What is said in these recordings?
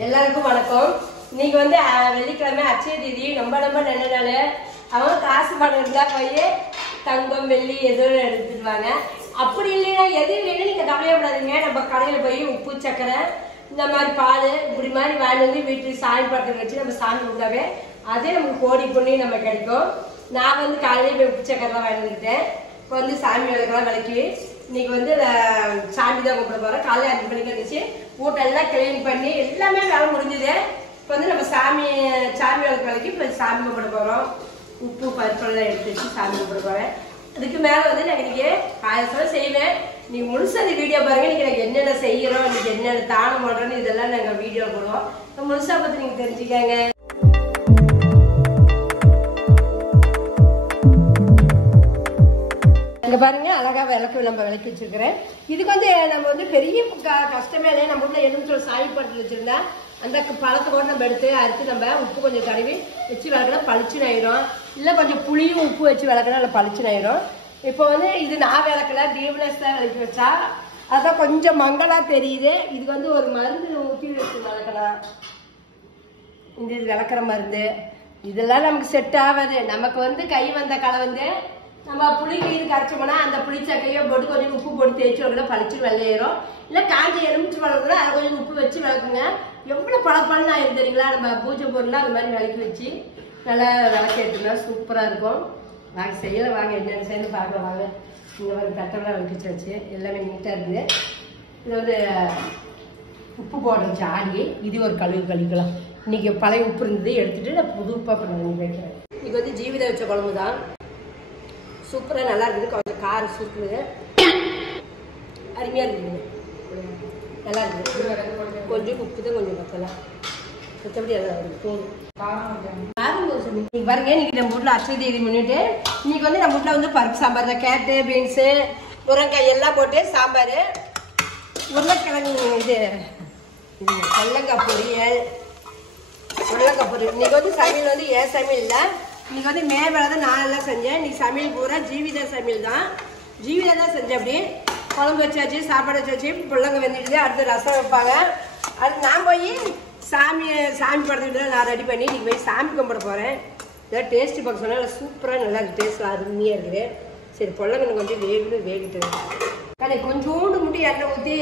எல்லாருக்கும் வணக்கம். இன்னைக்கு வந்து வெள்ளிக்கிழமை அச்சய தீதி. ரொம்ப நல்ல நாள். அவங்க காசு பணம் இருந்தா போய் தங்கம் வெள்ளி எதுவும் எடுத்துடுவாங்க. அப்படி இல்லைன்னா எது இல்லைன்னா நீங்க கவலையப்படாதீங்க. நம்ம கடையில் போய் உப்பு சக்கரை இந்த மாதிரி பால் இப்படி மாதிரி வாங்கி வந்து வீட்டுக்கு சாமி படத்தை வச்சு நம்ம சாமி கும்பிட்டாவே அதே நமக்கு கோடி புண்ணியம் நம்ம கிடைக்கும். நான் வந்து காலையில போய் உப்பு சக்கரெல்லாம் வாங்கி வந்துட்டேன். இப்போ வந்து சாமி விளக்கெல்லாம் விளக்கி இன்னைக்கு வந்து சாமி தான் கூப்பிட போகிறோம். காலையில் 5 மணிக்கு வந்துச்சு. வீட்டெல்லாம் கிளீன் பண்ணி எல்லாமே வேலை முடிஞ்சுது. இப்போ வந்து நம்ம சாமி விளக்கு விளக்கி இப்போ சாமி கும்பிட போகிறோம். உப்பு பருப்பெல்லாம் எடுத்து வச்சு சாமி கும்பிட போகிறேன். அதுக்கு மேலே வந்து நான் இன்றைக்கி பாயசம் செய்வேன். நீங்கள் முழுசாக அந்த வீடியோ பாருங்கள். இன்றைக்கி நாங்கள் என்னென்ன செய்கிறோம், இன்றைக்கி என்னென்ன தானம் பண்ணுறோன்னு இதெல்லாம் நாங்கள் வீடியோ போடுவோம். முழுசாக பற்றி நீங்கள் தெரிஞ்சுக்கங்க. இங்கே பாருங்க, அழகாக விளக்கு நம்ம விளக்கி வச்சுருக்கிறேன். இதுக்கு வந்து நம்ம வந்து பெரிய கஷ்டமே இல்லை. நம்ம வீட்டில் எலுமிச்சம் சாமி படத்தில் வச்சுருந்தா அந்த பழத்தை கூட நம்ம எடுத்து அறுத்து நம்ம உப்பு கொஞ்சம் தடவி வச்சு விளக்குனா பளிச்சுன்னு ஆயிரும். இல்லை கொஞ்சம் புளியும் உப்பு வச்சு விளக்குனா இல்லை பளிச்சுன்னு ஆயிரும். இப்போ வந்து இது நான் விளக்கல, தீபனேஷ் தான் விளக்கி வச்சா. அதான் கொஞ்சம் மங்களாக தெரியுது. இதுக்கு வந்து ஒரு மருந்து ஊற்றி வச்சு விளக்கலாம். இந்த இது விளக்குற மருந்து இதெல்லாம் நமக்கு செட் ஆகாது. நமக்கு வந்து கை வந்த கலை வந்து நம்ம புளிக்கு இது கரைச்சோம்னா அந்த புளிச்சக்கையோ போட்டு கொஞ்சம் உப்பு போட்டு தேய்ச்சி விட பளிச்சுன்னு வெள்ளையிரும். இல்லை காஞ்ச எலுமிச்சு வளர்க்குறோம், அதை கொஞ்சம் உப்பு வச்சு விளக்குங்க. எவ்வளோ பழப்பழம்னு ஆயிரும் தெரியுங்களா? நம்ம பூஜை பொருள்லாம் அது மாதிரி விளக்கி வச்சு நல்லா விளக்கி எடுத்துனா சூப்பராக இருக்கும். வாங்க செய்யலை, வாங்க என்னென்ன சேர்ந்து பார்க்கலாம் வாங்க. இங்கே வந்து தட்டெல்லாம் விளக்கிச்சு வச்சு எல்லாமே நீட்டாக இருக்குது. இது வந்து உப்பு போடுற ஜாடி. இது ஒரு கழுவிக்கலாம். இன்னைக்கு பழைய உப்பு இருந்தது எடுத்துட்டு நான் புது உப்பாக பண்ணி வைக்கிறேன். இது வந்து ஜீவித வச்ச குழம்பு தான். சூப்பராக நல்லா இருக்குது. கொஞ்சம் காரம் சூப்புது, அருமையாக இருக்குது, நல்லா இருக்குது. கொஞ்சம் உப்பு தான் கொஞ்சம் பத்தலாம், மற்றபடி எல்லாம் இருக்குது. போதும் பாருங்க. இன்னைக்கு நம்ம வீட்டில் அச்சய தீதி முன்னிட்டு இன்னைக்கு வந்து நம்ம வீட்டில் வந்து பருப்பு சாம்பார் தான். கேரட்டு, பீன்ஸு, முருங்காய் எல்லாம் போட்டு சாம்பார். உருளைக்கிழங்கு இது வெள்ளங்காய் பொரியல், உருளைக்காய் பொரியல். இன்னைக்கு வந்து சமையல் வந்து ஏன் சமையல் இல்லை. இன்னைக்கு வந்து மேலே தான் நான் எல்லாம் செஞ்சேன். இன்னைக்கு சமையல் பூரா ஜீவிதா சமையல் தான். ஜீவிதா தான் செஞ்சேன். அப்படி குழம்பு வச்சாச்சு, சாப்பாடு வச்சாச்சு, பிள்ளைங்க வந்துடுது. அடுத்து ரசம் வைப்பாங்க. அடுத்து நான் போய் சாமி படத்துக்கிட்டு தான் நான் ரெடி பண்ணி இன்னைக்கு போய் சாமி கும்பிட போகிறேன். இதான் டேஸ்ட்டு பார்க்க சொன்னால் சூப்பராக நல்லா இருக்குது. டேஸ்ட் அருமையாக இருக்குது. சரி, பிள்ளைங்க கொஞ்சம் வேகிட்டு கடை கொஞ்சோண்டு மட்டும் எண்ணெய் ஊற்றி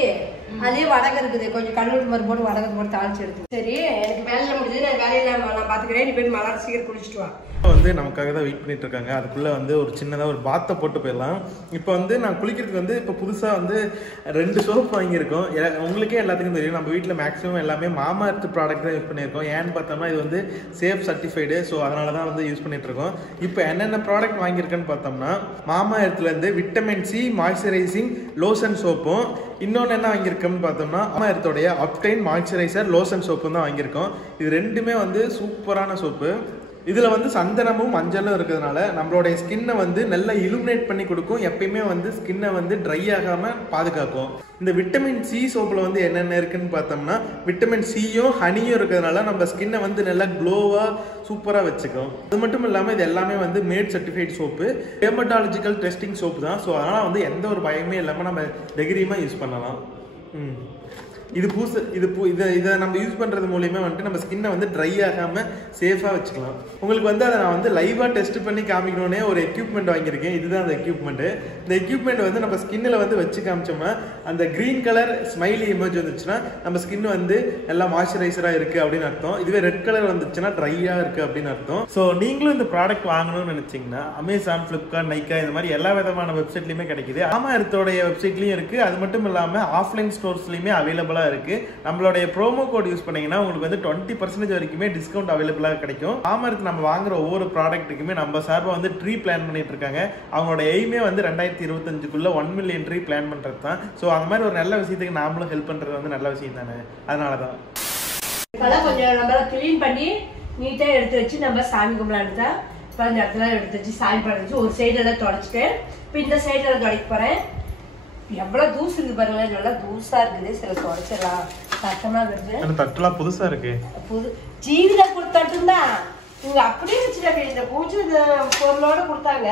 அதே வடகம் இருக்குது. கொஞ்சம் கடலூர் மாதிரி போட்டு வடகத்தை போட்டு தாளிச்சு எடுத்து. சரி, எனக்கு வேலையில் முடிஞ்சது. நான் வேலையில் நான் பார்த்துக்கிறேன். நீ போய் மலர் சீக்கிரம் குளிச்சுட்டு வா. வந்து நமக்காக தான் வெயிட் பண்ணிட்டு இருக்காங்க. அதுக்குள்ள வந்து ஒரு சின்னதாக ஒரு பாத்தை போட்டு போயிடலாம். இப்போ வந்து நான் குளிக்கிறதுக்கு வந்து இப்போ புதுசாக வந்து 2 சோப் வாங்கியிருக்கோம். உங்களுக்கே எல்லாத்துக்கும் தெரியும், நம்ம வீட்டில் மேக்ஸிமம் எல்லாமே மாமா எர்த் ப்ராடக்ட் தான் யூஸ் பண்ணியிருக்கோம். ஏன்னு பார்த்தோம்னா இது வந்து சேஃப் சர்டிஃபைடு. ஸோ அதனால தான் வந்து யூஸ் பண்ணிட்டு இருக்கோம். இப்போ என்னென்ன ப்ராடக்ட் வாங்கியிருக்கேன்னு பார்த்தோம்னா மாமா எர்த்லேருந்து விட்டமின் சி மாய்ஸ்சரைசிங் லோஷன் சோப்பும், இன்னொன்று என்ன வாங்கியிருக்கோம்னு பார்த்தோம்னா மாமா எர்த்தோடைய அப்டைன் மாய்ஸ்சரைசர் லோஷன் சோப்பும் தான் வாங்கியிருக்கோம். இது ரெண்டுமே வந்து சூப்பரான சோப்பு. இதில் வந்து சந்தனமும் மஞ்சளும் இருக்கிறதுனால நம்மளுடைய ஸ்கின்னை வந்து நல்லா இலுமினேட் பண்ணி கொடுக்கும். எப்பயுமே வந்து ஸ்கின்னை வந்து ட்ரை ஆகாமல் பாதுகாக்கும். இந்த விட்டமின் சி சோப்பில் வந்து என்னென்ன இருக்குன்னு பார்த்தோம்னா விட்டமின் சியும் ஹனியும் இருக்கிறதுனால நம்ம ஸ்கின்னை வந்து நல்லா க்ளோவாக சூப்பராக வச்சுக்கும். அது மட்டும் இல்லாமல் இது எல்லாமே வந்து made certified soap, dermatological testing soap தான். ஸோ அதனால் வந்து எந்த ஒரு பயமே இல்லாமல் நம்ம தைரியமாக யூஸ் பண்ணலாம். இது இதை நம்ம யூஸ் பண்ணுறது மூலியமாக வந்துட்டு நம்ம ஸ்கின்னை வந்து ட்ரை ஆகாமல் சேஃபாக வச்சுக்கலாம். உங்களுக்கு வந்து அதை நான் வந்து லைவாக டெஸ்ட் பண்ணி காமிக்கணுன்னே ஒரு எக்யூப்மெண்ட் வாங்கியிருக்கேன். இதுதான் அந்த எக்யூப்மெண்ட்டு. இந்த எக்யூப்மெண்ட் வந்து நம்ம ஸ்கின்னில் வந்து வச்சு காமிச்சோம்னா அந்த க்ரீன் கலர் ஸ்மைலி எமர்ஜ் வந்துச்சுன்னா நம்ம ஸ்கின் வந்து நல்லா மாய்ஸ்சரைசராக இருக்குது அப்படின்னு அர்த்தம். இதுவே ரெட் கலர் வந்துச்சுன்னா ட்ரையாக இருக்குது அப்படின்னு அர்த்தம். ஸோ நீங்களும் இந்த ப்ராடக்ட் வாங்கணும்னு நினச்சிங்கன்னா அமேசான், ஃப்ளிப்கார்ட், நைக்கா இந்த மாதிரி எல்லா விதமான வெப்சைட்லையுமே கிடைக்குது. மாமா எர்த்தோடைய வெப்சைட்லையும் இருக்குது. அது மட்டும் இல்லாமல் ஆஃப்லைன் ஸ்டோர்ஸ்லையுமே அவைலபிளாக இருக்கு. நம்மளுடைய ப்ரோமோ கோட் யூஸ் பண்ணீங்கன்னா உங்களுக்கு வந்து 20% வரைக்குமே டிஸ்கவுண்ட் அவைலபிளாக கிடைக்கும். மாமா எர்த் நம்ம வாங்குற ஒவ்வொரு ப்ராடக்ட்டுக்குமே நம்ம சார்பாக வந்து ட்ரீ பிளான் பண்ணிட்டு இருக்காங்க. அவங்களோட எய்மே வந்து 2025க்குள்ள 1 மில்லியன் ட்ரீ பிளான் பண்றது தான். ஸோ அந்த மாதிரி ஒரு நல்ல விஷயத்துக்கு நாமளும் ஹெல்ப் பண்றது வந்து நல்ல விஷயம் தானே. அதனால தான் இப்பெல்லாம் கொஞ்சம் நம்ம க்ளீன் பண்ணி நீட்டாக எடுத்து வச்சு நம்ம சாமி கும்பிடலாம் தான். இப்போ அந்த இடத்துல எடுத்து வச்சு சாமி படம் வச்சு ஒரு சைடெல்லாம் தொடச்சிட்டு இப்போ இந்த சைடெல்லாம் தொடக்க போகிறேன். எவ்வளவு தூசு இருக்கு பாருங்க, நல்லா தூசா இருக்குது. சில தொடச்சிடலாம். தட்டமா இருக்குது, தட்டெல்லாம் புதுசா இருக்கு. புது ஜீவிதா கொடுத்தாட்டுந்தா இவங்க அப்படியே வச்சுட்டாங்க. இந்த பூஜை பொருளோட கொடுத்தாங்க.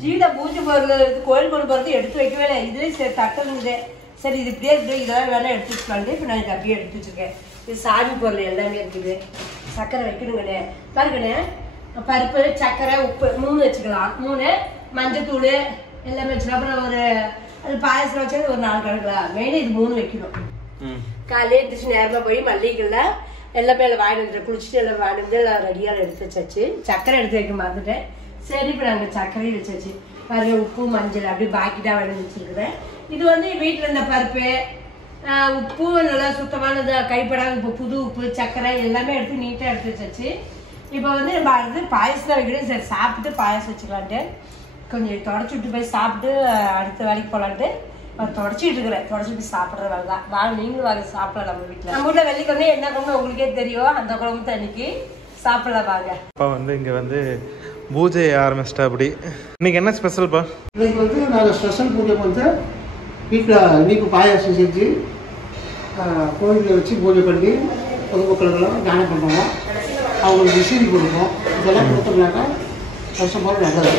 ஜீவிதா பூஜை பொருள் கோயில் பொருள் பொறுத்து எடுத்து வைக்கவே இல்லை. இதுலேயும் சரி தட்டு இருந்தது. சரி இது இப்படியே இருக்குது, இதெல்லாம் வேணா எடுத்து வச்சுக்கலாண்டு இப்போ நான் அப்படியே எடுத்து வச்சுருக்கேன். இது சாமி பொருள் எல்லாமே இருக்குது. சர்க்கரை வைக்கணுங்கண்ணே. பாருங்கண்ணே, பருப்பு, சர்க்கரை, உப்பு 3 வச்சுக்கலாம். 3 மஞ்சத்தூள் எல்லாமே வச்சுக்கலாம். அப்புறம் ஒரு அது பாயசம் வச்சது ஒரு 4 கணக்கலாம். மெயினாக இது 3 வைக்கணும். காலையில் எழுந்திரிச்சு நேரமாக போய் மல்லிகைல எல்லாமே எல்லாம் வாங்கிட்டு வந்துட்டு குளிச்சுட்டு எல்லாம் வாங்கிட்டு வந்து எல்லாம் ரெடியாக எடுத்து வச்சாச்சு. சர்க்கரை எடுத்து வைக்க மறந்துட்டேன். சரி, இப்போ நாங்கள் சர்க்கரையும் வச்சாச்சு. பாருங்க, உப்பு மஞ்சள் அப்படி பாக்கிட்டாக வாங்கி வச்சுருக்குறேன். இது வந்து வீட்டில் இருந்த பருப்பு, உப்பு நல்லா சுத்தமானது, கைப்படாத உப்பு, புது உப்பு, சர்க்கரை எல்லாமே எடுத்து நீட்டாக எடுத்து வச்சாச்சு. இப்போ வந்து நம்ம அடுத்து பாயசம் தான் வைக்கணும். சரி, சாப்பிட்டு பாயசம் வச்சுக்கலான்ட்டு கொஞ்சம் தொடச்சி விட்டு போய் சாப்பிட்டு அடுத்த வேலைக்கு போகலான்ட்டு தொடச்சிட்டு இருக்கிறேன். தொடச்சிட்டு சாப்பிட்ற வேலை தான். வாங்க, நீங்களும் வாங்க சாப்பிடலாம். நம்ம வீட்டில் நம்ம வீட்டில் வெள்ளிக்கிழமை என்ன குழம்பு உங்களுக்கே தெரியும். அந்த குழம்பு தண்ணிக்கு சாப்பிடலாம் வாங்க. அப்பா வந்து இங்கே வந்து பூஜை ஆரம்பிச்சிட்டா. அப்படி இன்னைக்கு என்ன ஸ்பெஷல்ப்பா? இன்னைக்கு வந்து நாங்கள் ஸ்பெஷல் பூஜை வந்து வீட்டில் இன்னைக்கு பாயாசம் செஞ்சு கோயிலில் வச்சு பூஜை பண்ணி பொதுமக்களுக்கெல்லாம் தானம் பண்ணுவோம். அவங்களுக்கு விசிறி கொடுப்போம். இதெல்லாம் கொடுத்தோம்னாக்கா வருஷம் போல நல்லது.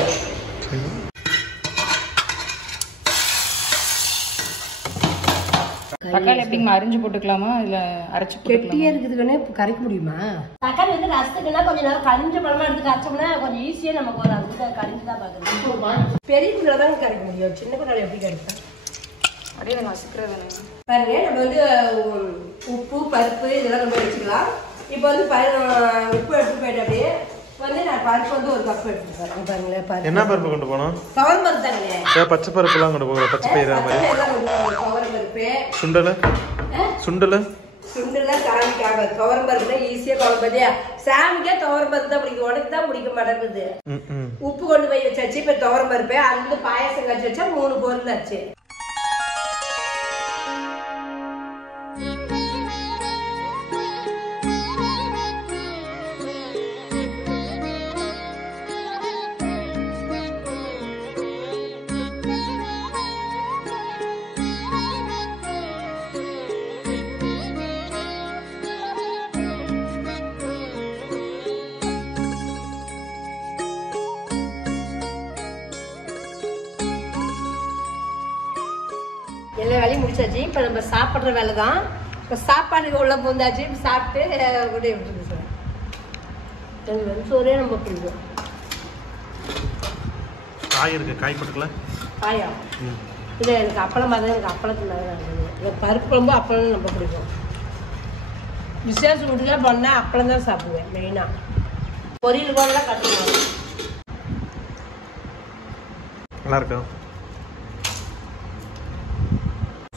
தக்காளி எப்படிங்க அரிஞ்சு போட்டுக்கலாமா இல்ல அரைச்சு கெட்டியா இருக்குதுன்னு கரைக்க முடியுமா? தக்காளி வந்து ரசத்துக்குன்னா கொஞ்சம் நேரம் கரிஞ்ச பழமா எடுத்து கரைச்சோம்னா கொஞ்சம் ஈஸியா நமக்கு ஒரு அதுக்கு கரிஞ்சு தான் பாக்குறது. பெரிய குதிரை தான் கரைக்க முடியும். சின்ன குதிரை எப்படி கரைக்கும்? அப்படியே நசுக்கிறது. பாருங்க, நம்ம வந்து உப்பு பருப்பு இதெல்லாம் நம்ம வச்சுக்கலாம். இப்போ வந்து உப்பு எடுத்து போயிட்டு அப்படியே வந்து நான் பருப்பு வந்து ஒரு கப் எடுத்துக்கிறேன். பாருங்களேன், பருப்பு என்ன பருப்பு கொண்டு போனோம்? துவரம் பருப்பு தாங்க. பச்சை பருப்புலாம் கொண்டு போகிறோம். பச்சை பயிறு மாதிரி துவரம் பருப்பு. சுண்டல் சுண்டல் சுண்டெல்லாம் சாமிக்காக துவரம் பருப்புனா ஈஸியா குழம்பு பார்த்தியா? சாமிக்கே துவரம் பருப்பு தான் பிடிக்கும். உனக்கு தான் பிடிக்க மாட்டேங்குது. உப்பு கொண்டு போய் வச்சாச்சு. இப்போ துவரம் பருப்பு அது வந்து பாயசம் காய்ச்சி வச்சா 3 பொருள் ஆச்சு. எல்லா வேலையும் முடிச்சாச்சு. இப்போ நம்ம சாப்பிட்ற வேலை தான். இப்போ சாப்பாடுக்கு உள்ள போந்தாச்சு. இப்போ சாப்பிட்டு கூட எப்படி சார் எனக்கு வந்து சோறே நம்ம பிடிக்கும். காய் இருக்கு, காய் போட்டுக்கலாம். காயா இல்லை, எனக்கு அப்பளம் மாதிரி எனக்கு அப்பளத்துக்கு நல்லா இருக்குது. எனக்கு பருப்பு குழம்பு அப்பளம் ரொம்ப பிடிக்கும். விசேஷம் வீட்டுக்கெல்லாம் பண்ணால் அப்பளம் தான் சாப்பிடுவேன் மெயினாக. பொரியல் போடலாம் கட்டுவேன். நல்லா இருக்கும்.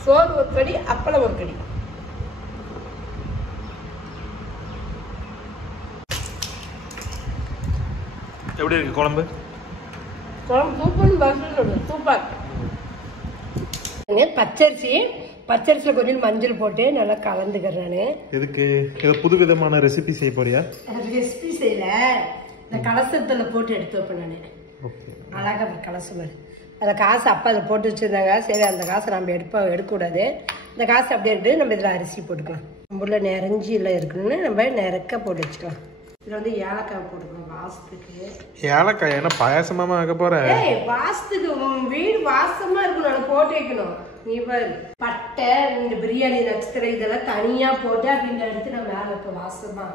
சோறு ஒரு கடி, அப்பளம் ஒரு கடி. எப்படி இருக்கு குழம்பு? குழம்பு சூப்பர்னு பஸ்ஸு சூப்பர். பச்சரிசியில் கொஞ்சம் மஞ்சள் போட்டு நல்லா கலந்துக்கிறேன். நான் இதுக்கு ஏதோ புது விதமான ரெசிபி செய்ய போறியா? ரெசிபி செய்யல, இந்த கலசத்தில் போட்டு எடுத்து வைப்பேன் நான். அழகா கலசு மாதிரி அந்த காசு அப்பா அதில் போட்டு வச்சுருந்தாங்க. சரி, அந்த காசை நம்ம எடுக்கக்கூடாது. இந்த காசு அப்படியே எடுத்து நம்ம இதில் அரிசி போட்டுக்கலாம். நம்மள நிறைஞ்சி இல்லை இருக்குன்னு நம்ம நிறக்க போட்டு வச்சுக்கலாம். இதில் வந்து ஏலக்காய் போட்டுக்கலாம் வாசத்துக்கு. ஏலக்காய் என்ன பாயாசமாமா ஆக போற? வாசத்துக்கு வீடு வாசமா இருக்கணும். அதை போட்டு வைக்கணும். நீ பாரு, பட்டை இந்த பிரியாணி நட்சத்திரம் இதெல்லாம் தனியா போட்டு அப்படின்னு எடுத்து நான் மேலே இப்போ வாசமா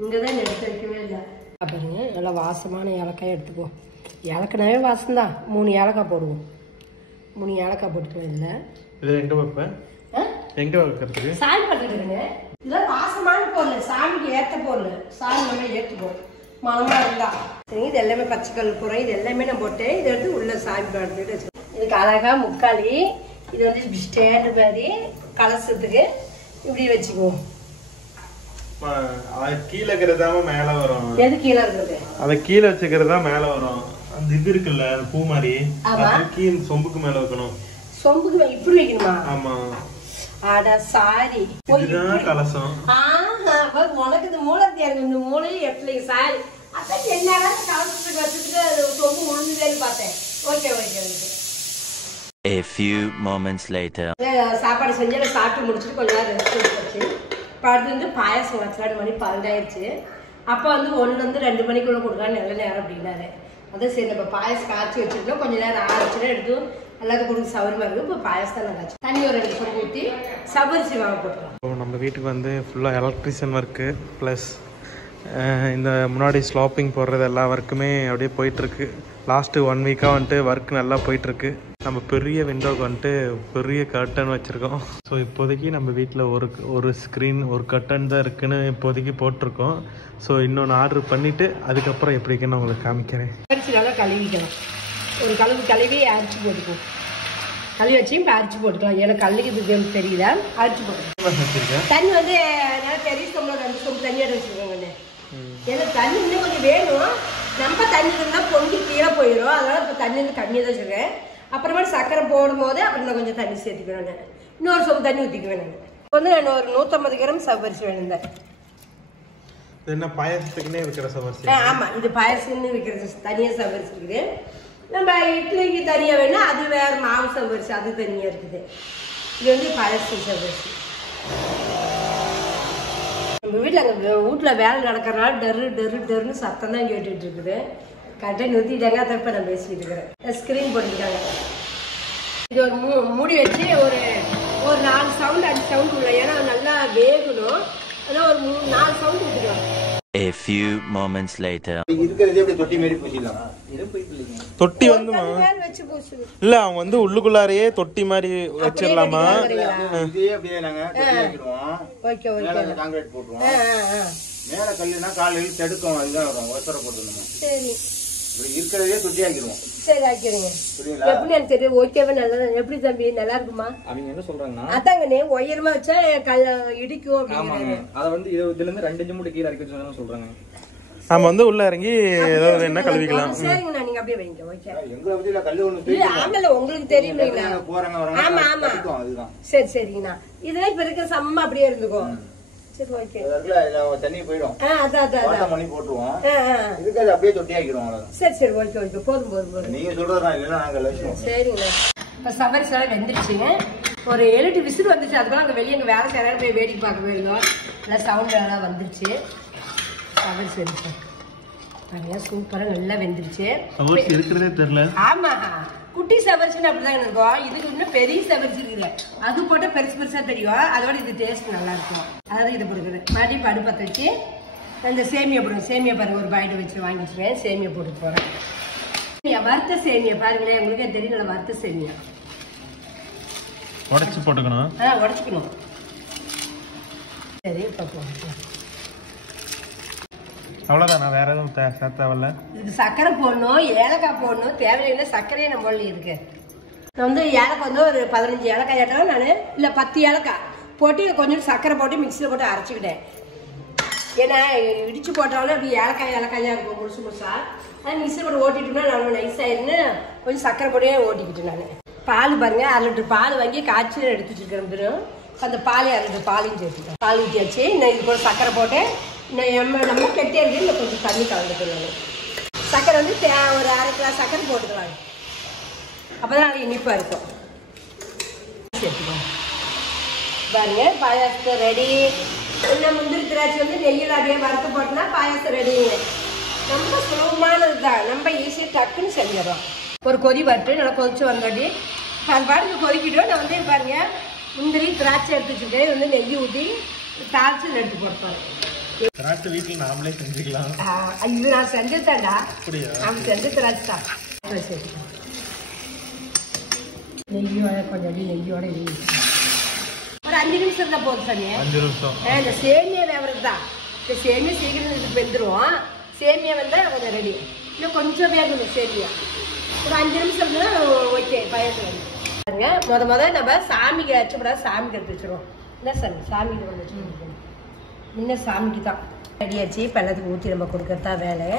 இங்கதான் எடுத்து வைக்கவே இல்லை. பாருங்க, நல்லா வாசமான ஏலக்காய் எடுத்துக்குவோம். ஏலக்காயே வாசம்தான். 3 ஏலக்காய் போடுவோம். 3 ஏலக்காய் போட்டுக்கலாம். இல்லை இது எங்க வைப்பேன்? எங்க வைக்கிறதுக்கு? சாமி பட்டுருக்குங்க. இதெல்லாம் வாசமான பொருள், சாமிக்கு ஏற்ற பொருள். சாமி நம்ம ஏற்றுப்போம் மனமா இருந்தா. சரி, இது எல்லாமே பச்சைக்கல் புறம் இது எல்லாமே நான் போட்டு இதை எடுத்து உள்ள சாமி பாட்டு வச்சுக்கோம். இதுக்கு அழகா முக்காளி இது வந்து ஸ்டேண்டு மாதிரி கலசத்துக்கு இப்படி வச்சுக்குவோம். கீழே இருக்கிறதாம மேல வரும். எது கீழே இருக்கிறது? அத கீழே வச்சுக்கிறதா மேல வரும். அந்த இது இருக்குல்ல பூ மாதிரி, கீழ் சொம்புக்கு மேல வைக்கணும். சொம்புக்கு இப்படி வைக்கணுமா? ஆமா. அட சாரி, இதுதான் கலசம். உனக்கு இந்த மூளை தேர்வு, இந்த மூளையும் எப்படி சாரி அதான் என்னடா கலசத்துக்கு வச்சுட்டு சொம்பு உழுந்துதேன்னு பார்த்தேன். Okay okay okay. A few moments later. சாப்பாடு செஞ்சு சாப்பிட்டு முடிச்சுட்டு கொஞ்ச நேரம் ரெஸ்ட் எடுத்துச்சு. படுத்து வந்து பாயசம் வச்சலான்னு மணி 12 ஆயிடுச்சு. அப்போ வந்து 1 2 மணிக்குள்ள கொடுக்கலாம் நல்ல நேரம் அப்படின்னாரு. அதான் சரி, நம்ம பாயசம் காய்ச்சி வச்சுருக்கோம். கொஞ்சம் நேரம் ஆரம்பிச்சுன்னா எடுத்து எல்லாத்துக்கும் கொடுக்க சௌகரியமாக இருக்குது. இப்போ பாயசம் நல்லா வச்சு தண்ணி ஒரு 2 சொம்பு ஊற்றி சவரிசி வாங்க போட்டுருவோம். இப்போ நம்ம வீட்டுக்கு வந்து ஃபுல்லாக எலக்ட்ரிஷியன் ஒர்க்கு ப்ளஸ் இந்த முன்னாடி ஸ்லாப்பிங் போடுறது எல்லா ஒர்க்குமே அப்படியே போயிட்டுருக்கு. லாஸ்ட்டு 1 வீக்காக வந்துட்டு ஒர்க் நல்லா போயிட்டுருக்கு. நம்ம பெரிய விண்டோக்கு வந்துட்டு பெரிய கர்டன் வச்சுருக்கோம். ஸோ இப்போதைக்கு நம்ம வீட்டில் ஒரு ஸ்க்ரீன் ஒரு கர்டன் தான் இருக்குன்னு இப்போதைக்கு போட்டிருக்கோம். ஸோ இன்னொன்று ஆர்டர் பண்ணிவிட்டு அதுக்கப்புறம் எப்படி இருக்குன்னு நான் உங்களுக்கு காமிக்கிறேன். அரிசி நல்லா கழுவிக்கலாம். ஒரு கழுவி அரிசி போட்டுக்குவோம். கழுவி வச்சு இப்போ அரிசி போட்டுக்கலாம். ஏன்னா கல்லுக்கு தெரியல அரிசி போட்டுக்கலாம். தண்ணி வந்து நல்லா பெரிய சொம்பில் 2 சொம்பு தண்ணி எடுத்து வச்சுருக்கோங்க. ஏன்னா தண்ணி இன்னும் கொஞ்சம் வேணும். நம்ம தண்ணி இருந்தால் பொங்கி கீழே போயிடும். அதனால் இப்போ தண்ணி வந்து கம்மியாக தான் வச்சுருக்கேன். அப்புறமா சர்க்கரை போடும் போது அப்புறம் நான் கொஞ்சம் தண்ணி சேர்த்துக்கிறேன். இன்னொரு சொம்பு தண்ணி ஊற்றிக்குவேன். நான் வந்து நான் ஒரு 150 கிராம் சவரிசி வேணும். என்ன பாயசத்துக்குன்னே இருக்கிற சவரிசி? ஆமாம், இது பாயசம்னு விற்கிறது தனியாக சவரிசி இருக்குது. நம்ம இட்லிக்கு தனியாக வேணும், அது வேறு மாவு சவரிசி அது தனியாக இருக்குது. இது வந்து பாயசம் சவரிசி. நம்ம வீட்டில் அங்கே வீட்டில் வேலை நடக்கிறனால டருன்னு சத்தம் தான் கேட்டுட்டு இருக்குது. கரெக்டாக நிறுத்திட்டாங்க. அதை இப்போ நான் பேசிக்கிட்டு இருக்கிறேன். ஸ்க்ரீன் போட்டுக்கிட்டாங்க. இது ஒரு மூடி வச்சு ஒரு 4 சவுண்ட் 5 சவுண்ட் உள்ள. ஏன்னா நல்லா வேகணும். அதான் ஒரு 4 சவுண்ட் விட்டுக்கலாம். A few moments later. தொட்டி வந்து இல்ல அவங்க வந்து உள்ளுக்குள்ளாரையே தொட்டி மாதிரி வச்சிடலாமா? Okay okay. மேல கல்லுனா காலையில் தடுக்கும். அதுதான் வரும். ஒசர போட்டுருந்தோம். சரி, இருக்கிறதே தொட்டி ஆக்கிடுவோம். சரி ஆக்கிடுங்க. எப்படி எனக்கு தெரியும். ஓகேவா? நல்லா எப்படி தம்பி நல்லா இருக்குமா? அவங்க என்ன சொல்றாங்கன்னா அதாங்கண்ணே உயரமா வச்சா இடிக்கும் அப்படிங்கிறாங்க. அதை வந்து இதுல இருந்து 2 இன்ச் மூட்டை கீழே இறக்கி சொல்றாங்க. நம்ம வந்து உள்ள இறங்கி ஏதாவது என்ன கழுவிக்கலாம். சரிங்கண்ணா, நீங்க அப்படியே வைங்க. ஓகே. எங்களை பத்தியில கல்லு ஒண்ணு ஆமல உங்களுக்கு தெரியும். ஆமா ஆமா, அதுதான். சரி சரிங்கண்ணா. இதெல்லாம் இப்ப இருக்க சம்ம அப்படியே இருந்துக்கும். சரி ஓகே. தண்ணி போயிடும். அதான் பண்ணி போட்டுருவோம். இதுக்கு அப்படியே தொட்டி ஆக்கிடுவோம். சரி சரி ஓகே ஓகே. போதும். நீங்க சொல்றதா இல்லைன்னா நாங்க சரிங்கண்ணா. இப்ப சவரிசி எல்லாம் வெந்துருச்சுங்க. ஒரு 7 விசில் வந்துச்சு. அதுக்குள்ள அங்க வெளியே வேலை செய்யறாங்க போய் வேடிக்கை பார்க்க போயிருந்தோம். நல்லா சவுண்ட் எல்லாம் வந்துருச்சு. சவரிசி வந்துச்சு பாருங்க, சூப்பரா நல்லா வெந்துருச்சு. சவரிசி இருக்கிறதே தெரியல. ஆமா, குட்டி சவரிசின்னு அப்படிதான் இருக்கும். இதுக்கு இன்னும் பெரிய சவரிசி இருக்குது. அது போட்டா பெருசா தெரியும். அதோட இது டேஸ்ட் நல்லா இருக்கும். அதாவது இது கொடுக்குறது மறுபடியும் படுப்பத்தை வச்சு இந்த சேமியா போடுங்க. சேமியா பாருங்க, ஒரு பாயிண்ட் வச்சு வாங்கி வச்சுருவேன். சேமியா போட்டு போறேன். வறுத்த சேமியா பாருங்களேன், உங்களுக்கே தெரியும். நல்லா வறுத்த சேமியா உடைச்சு போட்டுக்கணும். உடைச்சுக்கணும். சரி, இப்போ போடுறேன். அவ்வளோதானா? வேற எதுவும் தேவையில்ல. இதுக்கு சர்க்கரை போடணும், ஏலக்காய் போடணும். தேவையில்லை சர்க்கரையே நம்ம இருக்கு. நான் வந்து ஏலக்காய் வந்து ஒரு 15 ஏலக்காய் ஆட்டம் நான் இல்லை 10 ஏலக்காய் போட்டு கொஞ்சம் சர்க்கரை போட்டு மிக்சியில் போட்டு அரைச்சிக்கிட்டேன். ஏன்னா இடிச்சு போட்டாலும் அப்படி ஏலக்காயாக இருக்கும் முழுசா. ஆனால் மிக்சியில் போட்டு ஓட்டிட்டோம்னா நம்ம நைஸாயிருன்னு கொஞ்சம் சர்க்கரை போட்டே ஓட்டிக்கிட்டேன். நான் பால் பாருங்க, 1/2 லிட்டர் பால் வாங்கி காய்ச்சி எடுத்து வச்சுருக்கிறேன். அந்த பால் 1/2 லிட்டர் பாலையும் சேர்த்துட்டேன். பால் ஊற்றியாச்சு. இன்னும் இது கூட சர்க்கரை போட்டேன். நம்ம கெட்டே இருக்கு. இல்லை கொஞ்சம் தண்ணி கலந்துக்கலாம். சர்க்கரை வந்து ஒரு 1/2 கிளாஸ் சர்க்கரை போட்டுக்கலாம். அப்போதான் அது இனிப்பாக இருக்கும். சேர்த்துக்கலாம் பாருங்க. பாயாசம் ரெடி. இன்னும் முந்திரி திராட்சை வந்து நெய்யில் அப்படியே வறுத்து போட்டோம்னா பாயாசம் ரெடிங்க. ரொம்ப சுலபமானது தான். நம்ம ஈஸியாக டக்குன்னு செஞ்சிடலாம். ஒரு கொதி வட்டு நல்லா கொதிச்சு வந்தாடி அது பாட்டுக்கு கொதிக்கிட்டோம். நான் வந்து பாருங்க முந்திரி திராட்சை எடுத்து வச்சுருக்கேன். வந்து நெய் ஊற்றி தாளிச்சு எடுத்து போட்டுப்பாரு. திராட்சை வீட்டில் நாமளே செஞ்சுக்கலாம். இது நான் செஞ்சுட்டேன்டா. அப்படியா? நம்ம செஞ்சு திராட்சை தான். நெய்யோட கொஞ்சம் நெய்யோட ஒரு 5 நிமிஷம் தான் போதும் சாமி. 5 நிமிஷம். இந்த சேமியா வேவறது தான். இந்த சேமியா சீக்கிரம் வெந்துடும். சேமியா வந்தால் கொஞ்சம் ரெடி. இன்னும் கொஞ்சம் வேகணும் சேமியா. ஒரு 5 நிமிஷம் ஓகே. பயத்தில் பாருங்க. முத நம்ம சாமிக்கு வச்சப்படாது. சாமிக்கு எடுத்து வச்சிருவோம். என்ன சார் சாமிக்கு கொண்டு வச்சுருக்கோம். இன்னும் சாமிக்கு தான் ரெடியாச்சு. இப்போ எல்லாத்துக்கும் ஊற்றி நம்ம கொடுக்கறதா வேலை.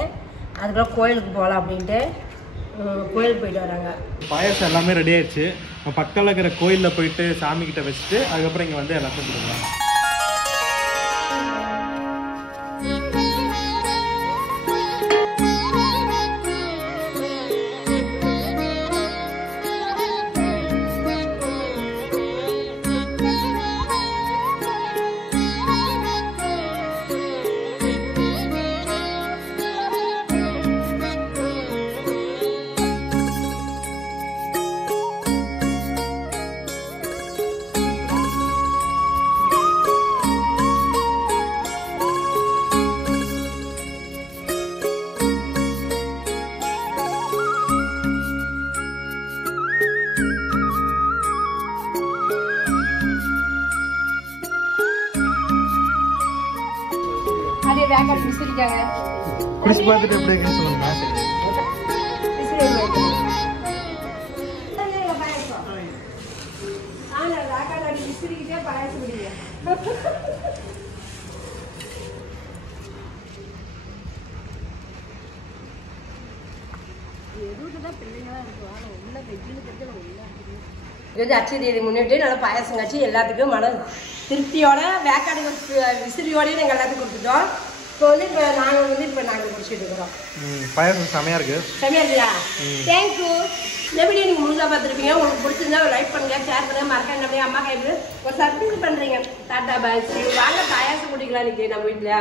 அதுக்குள்ள கோயிலுக்கு போகலாம் அப்படின்ட்டு கோயிலுக்கு போயிட்டு வராங்க. பாயசம் எல்லாமே ரெடி ஆயிடுச்சு. பக்கத்தில் இருக்கிற கோயிலில் போயிட்டு சாமி கிட்ட வச்சுட்டு அதுக்கப்புறம் இங்கே வந்து எல்லாத்தையும் கொடுக்கலாம். தம்பி வேக்காடு விசிறிக்காங்க. குடிச்சு பார்த்துட்டு எப்படி இருக்குன்னு சொல்லுங்க. விசிறி பாயாசம். வேக்காடு அடி விசிறிக்கிட்டே பாயாசம் குடிங்க. இது வந்து அச்சய தேதி முன்னிட்டு நல்லா பாயாசம் காய்ச்சி எல்லாத்துக்கும் மன திருப்தியோட வேக்காடு விசிறியோடய நாங்கள் எல்லாத்துக்கும் கொடுத்துட்டோம். இப்போ நாங்கள் குடிச்சிட்டு இருக்கிறோம். பாயாசம் செமையா இருக்கு. செமையா இருக்குதா? தேங்க்யூ. இந்த வீடியோ நீங்கள் முழுசாக பார்த்துருப்பீங்க. உங்களுக்கு பிடிச்சிருந்தா ஒரு லைக் பண்ணுங்க, ஷேர் பண்ணுங்க, மறக்காம அப்படியே அம்மா கையில் ஒரு சர்ப்ரைஸ் பண்ணுறீங்க. டாட்டா பாய். வாங்க பாயாசம் குடிக்கலாம் இன்னைக்கு நம்ம வீட்டில்.